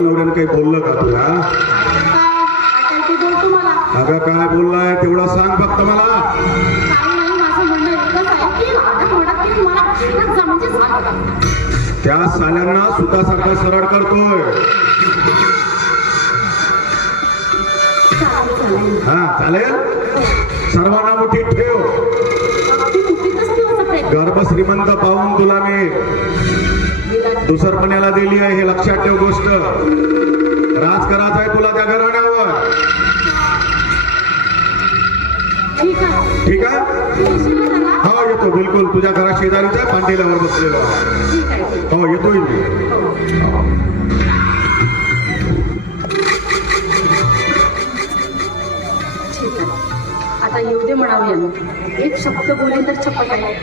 नवऱ्यानं काही बोललं का तुला? अगं काय बोललाय तेवढा सांग फक्त मला. त्या साल्यांना सुतासारखं सरळ करतोय. हा चालेल. सर्वांना मुठीत ठेव. गर्भ श्रीमंत पाहून तुला मी दुसरपणाला दिली आहे हे लक्षात ठेव. गोष्ट राज करायचं आहे तुला त्या घराण्यावर. ठीक आहे. हो येतो बिलकुल. तुझ्या घरात शेजारीच्या पांढेल्यावर बसलेलो. हो येतोय मी. आता येऊ दे म्हणावं यांना. एक शब्द बोलेल तर चपट आहे.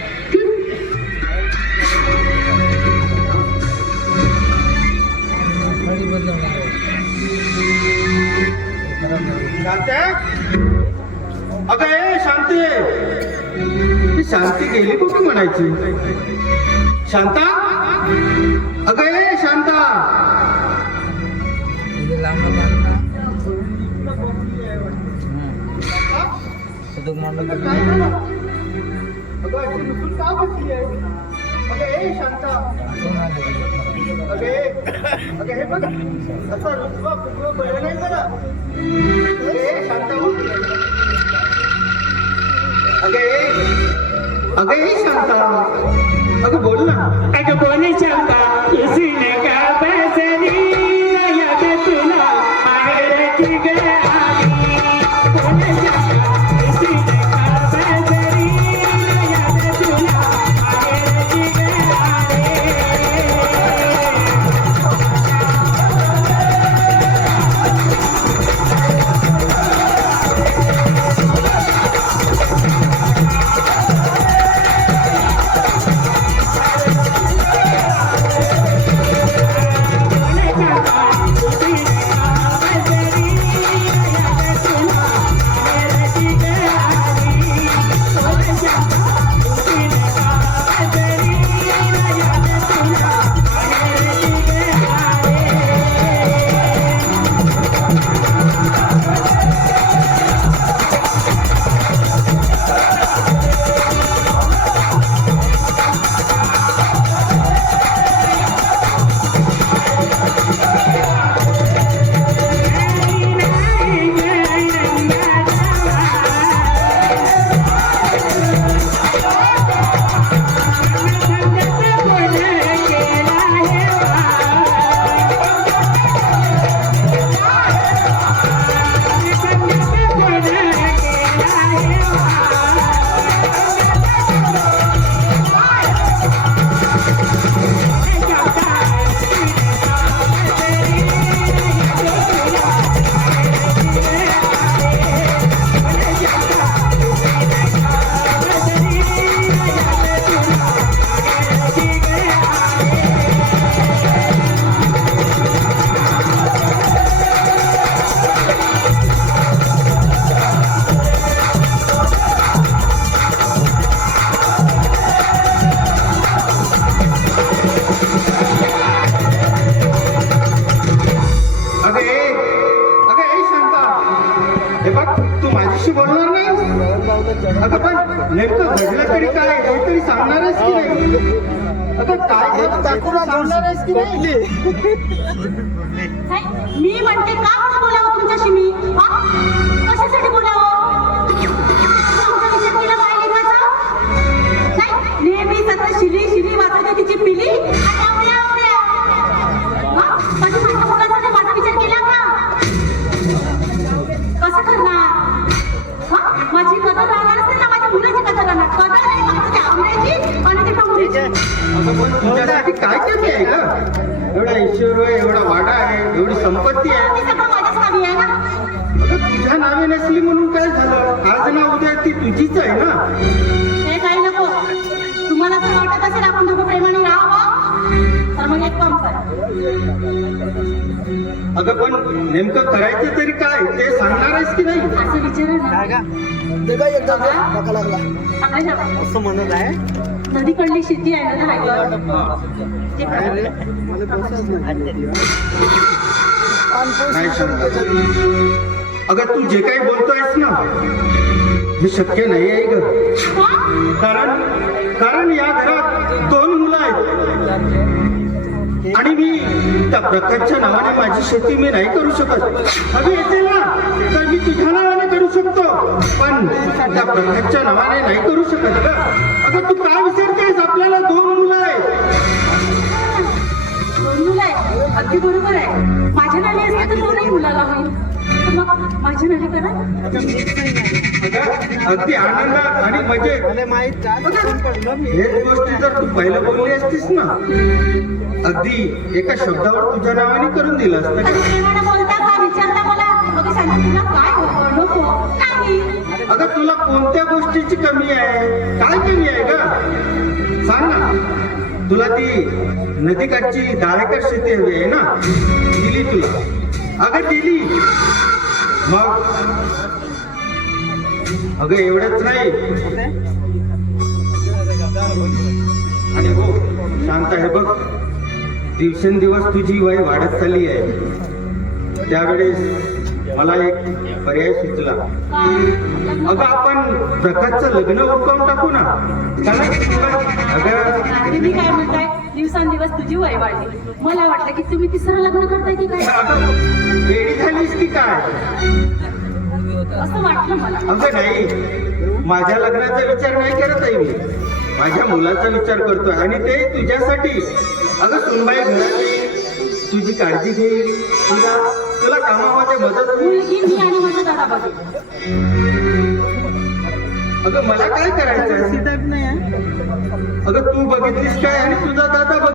अगं ए शांती, ही शांती गेली कुठे म्हणायची? शांता, अगं ए शांता. अगं ए शांता, अगं हे बघ असं रुसवा बरं नाही बरं. ए शांता, अगं शांता, अगं बोल ना. अगं बोल शांता, किसी ने कहा बसरी याद तुला माहेरची ग आली. बोल शांता, किसी ने कहा बसरी याद तुला माहेरची ग आली. अगं पण नेमकं घडलं तरी काय काहीतरी सांगणारच की नाही? अगं काय सांगणारच की नाही? मी म्हणते का म्हणून बोलावं तुमच्याशी मी? कशासाठी बोलावं? तुमचा विचार केला बाहेर निघायचा? नाही, नेहमी सतत शिली शिली वाजवते तिची पिली आणि आपल्या कधी माझ्या मुलाचा माझा विचार केला का? कसं करणार? माझी कदर राहणार असते ना, माझ्या मुलाची कदर राहणार. कदर नाही फक्त त्या आंब्याची आणि त्या टोमरीची. तुझ्यासाठी काय कमी आहे का? एवढा ऐश्वर आहे, एवढा वाडा आहे, एवढी संपत्ती आहे. ते सगळं माझ्याच नावी आहे ना. अगं तुझ्या नावे नसली म्हणून काय झालं? आज ना उद्या ती तुझीच आहे ना. हे काही नको. तुम्हाला जर वाटत असेल आपण दोघं प्रेमाने राहावं तर मग एक काम करा. अगं पण नेमकं करायचं तरी काय ते सांगणारच की नाही? असं विचारा ना. आपल्या असं म्हणत आहे. नदीकडली शेती आहे ना, मला नाही शांता. अगं तू जे काही बोलतोयस ना हे शक्य नाही आहे ग. कारण या घरात 2 मुलं आहेत आणि मी त्या प्रकाशच्या नावाने माझी शेती मी नाही करू शकत. हवी असेल ना तर मी तुझ्या नावाने करू शकतो पण त्या प्रकाशच्या नावाने नाही करू शकत ग. अगं तू काय विसरतेस आपल्याला 2 मुलं आहेत. 2 मुलं आहे, अगदी बरोबर आहे. माझ्या नावे असते तर 2ही मुलाला होईल. तर मग माझ्या नावे करा. अगं, अगदी आनंदात आणि मजेत हेच गोष्टी जर तू पहिलं बोलली असतीस ना अगदी एका शब्दावर तुझ्या नावाने करून दिलं असतं. कधी प्रेमानं बोलता का विचारता मला मग सांगते तुला काय होतं नको नाही. अगं तुला कोणत्या गोष्टीची कमी आहे काय कमी आहे ग सांग ना. तुला ती नदीकाठची 10 एकर शेती हवी आहे ना दिली तुला. अगं दिली मग अगं एवढंच नाही आणि हो शांत आहे बघ दिवसेंदिवस तुझी वय वाढत चालली आहे. त्यावेळेस मला एक पर्याय सुचला. अगं आपण प्रकाशचं लग्न उरकावून टाकू ना. अगं आणि मी काय म्हणताय दिवसांदिवस तुझी वय वाढली. मला वाटलं की तुम्ही तिसरं लग्न करताय की काय अगं वेडी झालीस की काय. असं वाटलं मला. अगं नाही माझ्या लग्नाचा विचार नाही करत आहे मी माझ्या मुलाचा विचार करतोय आणि ते तुझ्यासाठी. अगं सुनबाई घरात येईल, तुझी काळजी घेईल तुला कामामध्ये मदत होईल. मुलगी मी आणि माझा दादा बघेल. अगं मला काय करायचं अगं तू बघितलीस काय आणि तुझा दादा